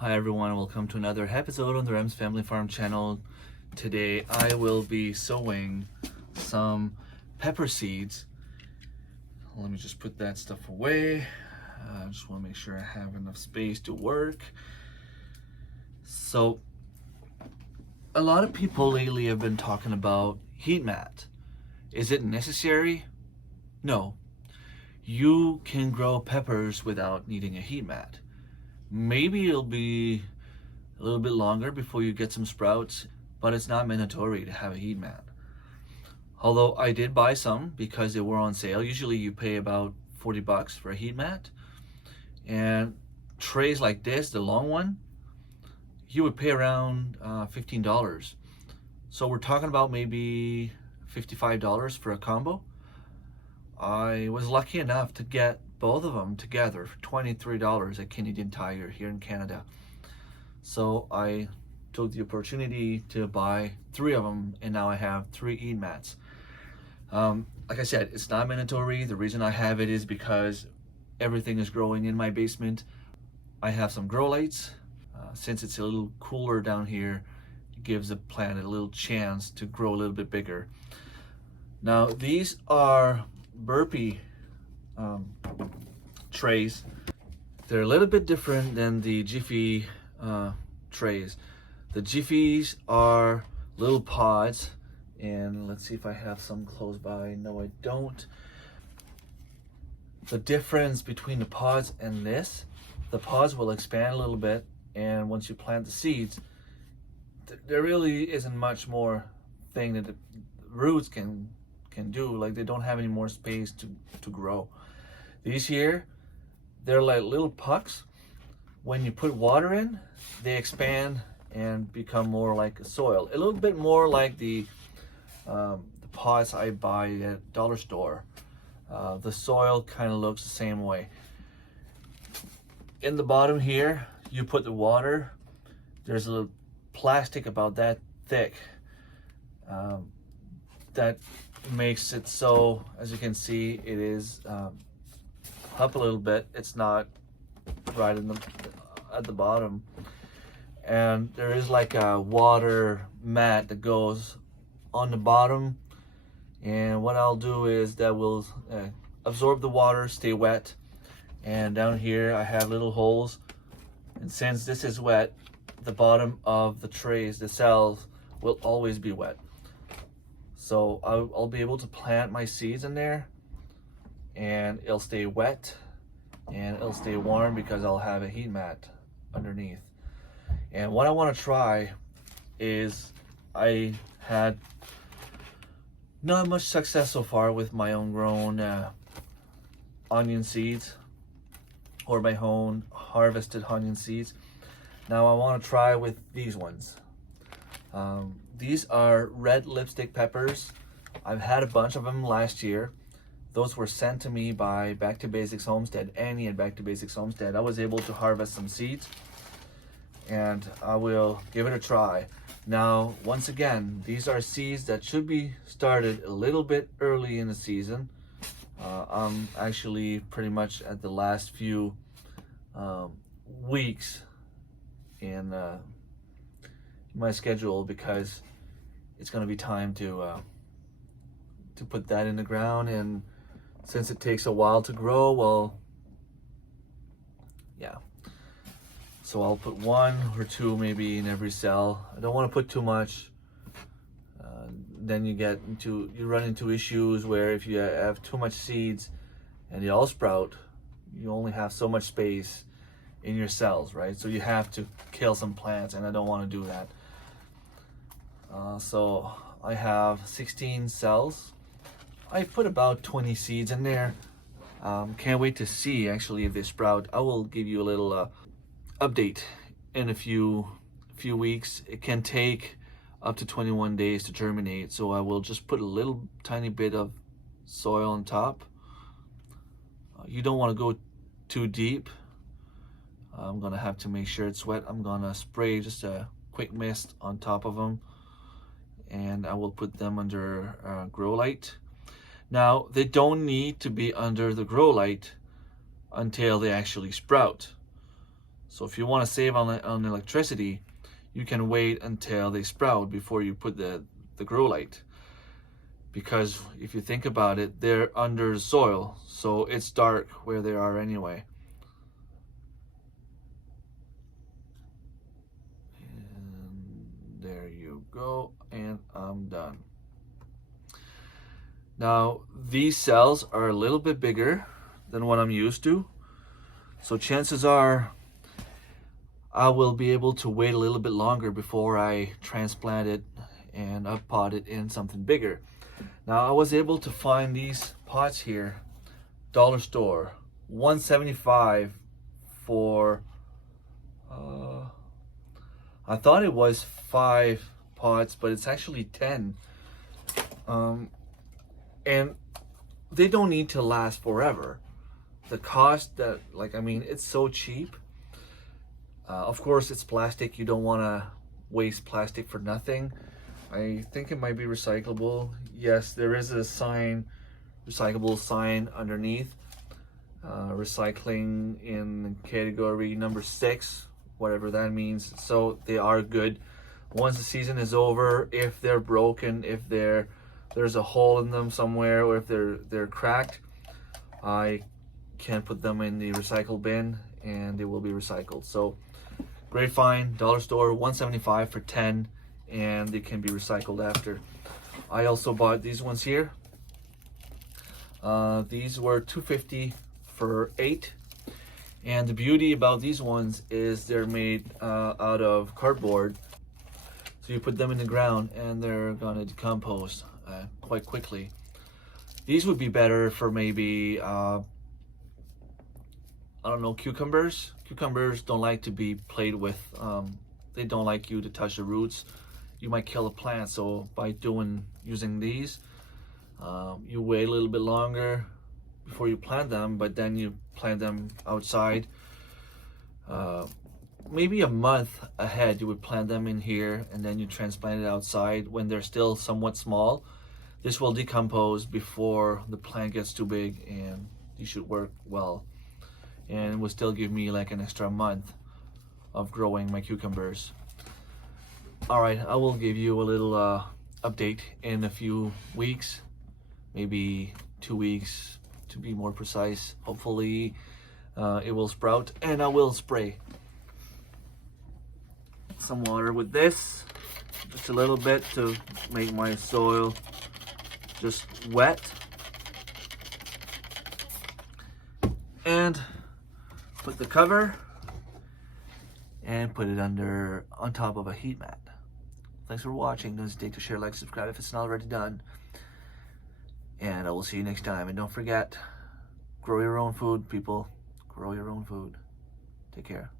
Hi everyone, welcome to another episode on the Rem's Family Farm channel. Today I will be sowing some pepper seeds. Let me just put that stuff away. I just want to make sure I have enough space to work. So a lot of people lately have been talking about heat mat. Is it necessary? No. You can grow peppers without needing a heat mat. Maybe it'll be a little bit longer before you get some sprouts, but it's not mandatory to have a heat mat. Although I did buy some because they were on sale. Usually you pay about 40 bucks for a heat mat. And trays like this, the long one, you would pay around $15. So we're talking about maybe $55 for a combo. I was lucky enough to get both of them together for $23 at Canadian Tire here in Canada. So I took the opportunity to buy 3 of them, and now I have 3 heat mats. Like I said, it's not mandatory. The reason I have it is because everything is growing in my basement. I have some grow lights. Since it's a little cooler down here, it gives the plant a little chance to grow a little bit bigger. Now these are burpee trays. They're a little bit different than the Jiffy trays. The Jiffies are little pods, and let's see if I have some close by. No, I don't. The difference between the pods and this, the pods will expand a little bit, and once you plant the seeds, there really isn't much more thing that the roots can do. Like, they don't have any more space to grow. These here, they're like little pucks. When you put water in, they expand and become more like a soil. A little bit more like the pots I buy at dollar store. The soil kind of looks the same way. In the bottom here, you put the water. There's a little plastic about that thick that makes it so, as you can see, it is up a little bit. It's not right at the bottom, and there is like a water mat that goes on the bottom, and what I'll do is that will absorb the water, stay wet. And down here I have little holes, and since this is wet, the bottom of the trays, the cells, will always be wet. So I'll be able to plant my seeds in there, and it'll stay wet and it'll stay warm because I'll have a heat mat underneath. And what I want to try is, I had not much success so far with my own grown onion seeds, or my own harvested onion seeds. Now I want to try with these ones. These are red lipstick peppers. I've had a bunch of them last year. Those were sent to me by Back to Basics Homestead, Annie at Back to Basics Homestead. I was able to harvest some seeds, and I will give it a try. Now, once again, these are seeds that should be started a little bit early in the season. I'm actually pretty much at the last few weeks in my schedule, because it's going to be time to put that in the ground. And since it takes a while to grow, well, yeah, so I'll put 1 or 2 maybe in every cell. I don't want to put too much. Then you run into issues where if you have too much seeds and they all sprout, you only have so much space in your cells, right? So you have to kill some plants, and I don't want to do that. So I have 16 cells. I put about 20 seeds in there. Can't wait to see actually if they sprout. I will give you a little update in a few weeks. It can take up to 21 days to germinate, so I will just put a little tiny bit of soil on top. You don't want to go too deep. I'm gonna have to make sure it's wet. I'm gonna spray just a quick mist on top of them, and I will put them under grow light. Now, they don't need to be under the grow light until they actually sprout. So if you want to save on electricity, you can wait until they sprout before you put the grow light. Because if you think about it, they're under soil, so it's dark where they are anyway. And there you go, and I'm done. Now, these cells are a little bit bigger than what I'm used to, so chances are I will be able to wait a little bit longer before I transplant it and pot it in something bigger. Now, I was able to find these pots here, dollar store, $1.75 for, I thought it was 5 pots, but it's actually 10. And they don't need to last forever. The cost that, like, I mean, it's so cheap. Of course, it's plastic. You don't want to waste plastic for nothing. I think it might be recyclable. Yes, there is a sign, recyclable sign underneath. Recycling in category number 6, whatever that means. So they are good. Once the season is over, if they're broken, if there's a hole in them somewhere, or if they're cracked, I can put them in the recycle bin and they will be recycled. So great find, dollar store, $1.75 for 10, and they can be recycled after. I also bought these ones here. These were $2.50 for 8. And the beauty about these ones is they're made out of cardboard. So you put them in the ground and they're gonna decompose quite quickly. These would be better for maybe, I don't know, cucumbers. Cucumbers don't like to be played with. They don't like you to touch the roots. You might kill a plant. So by using these, you wait a little bit longer before you plant them, but then you plant them outside. Maybe a month ahead you would plant them in here, and then you transplant it outside when they're still somewhat small. This will decompose before the plant gets too big, and these should work well. And it will still give me like an extra month of growing my cucumbers. All right, I will give you a little update in a few weeks, maybe 2 weeks to be more precise. Hopefully it will sprout, and I will spray some water with this, just a little bit to make my soil just wet, and put the cover and put it on top of a heat mat. Thanks for watching. Don't hesitate to share, like, subscribe if it's not already done, and I will see you next time. And don't forget, grow your own food, people. Grow your own food. Take care.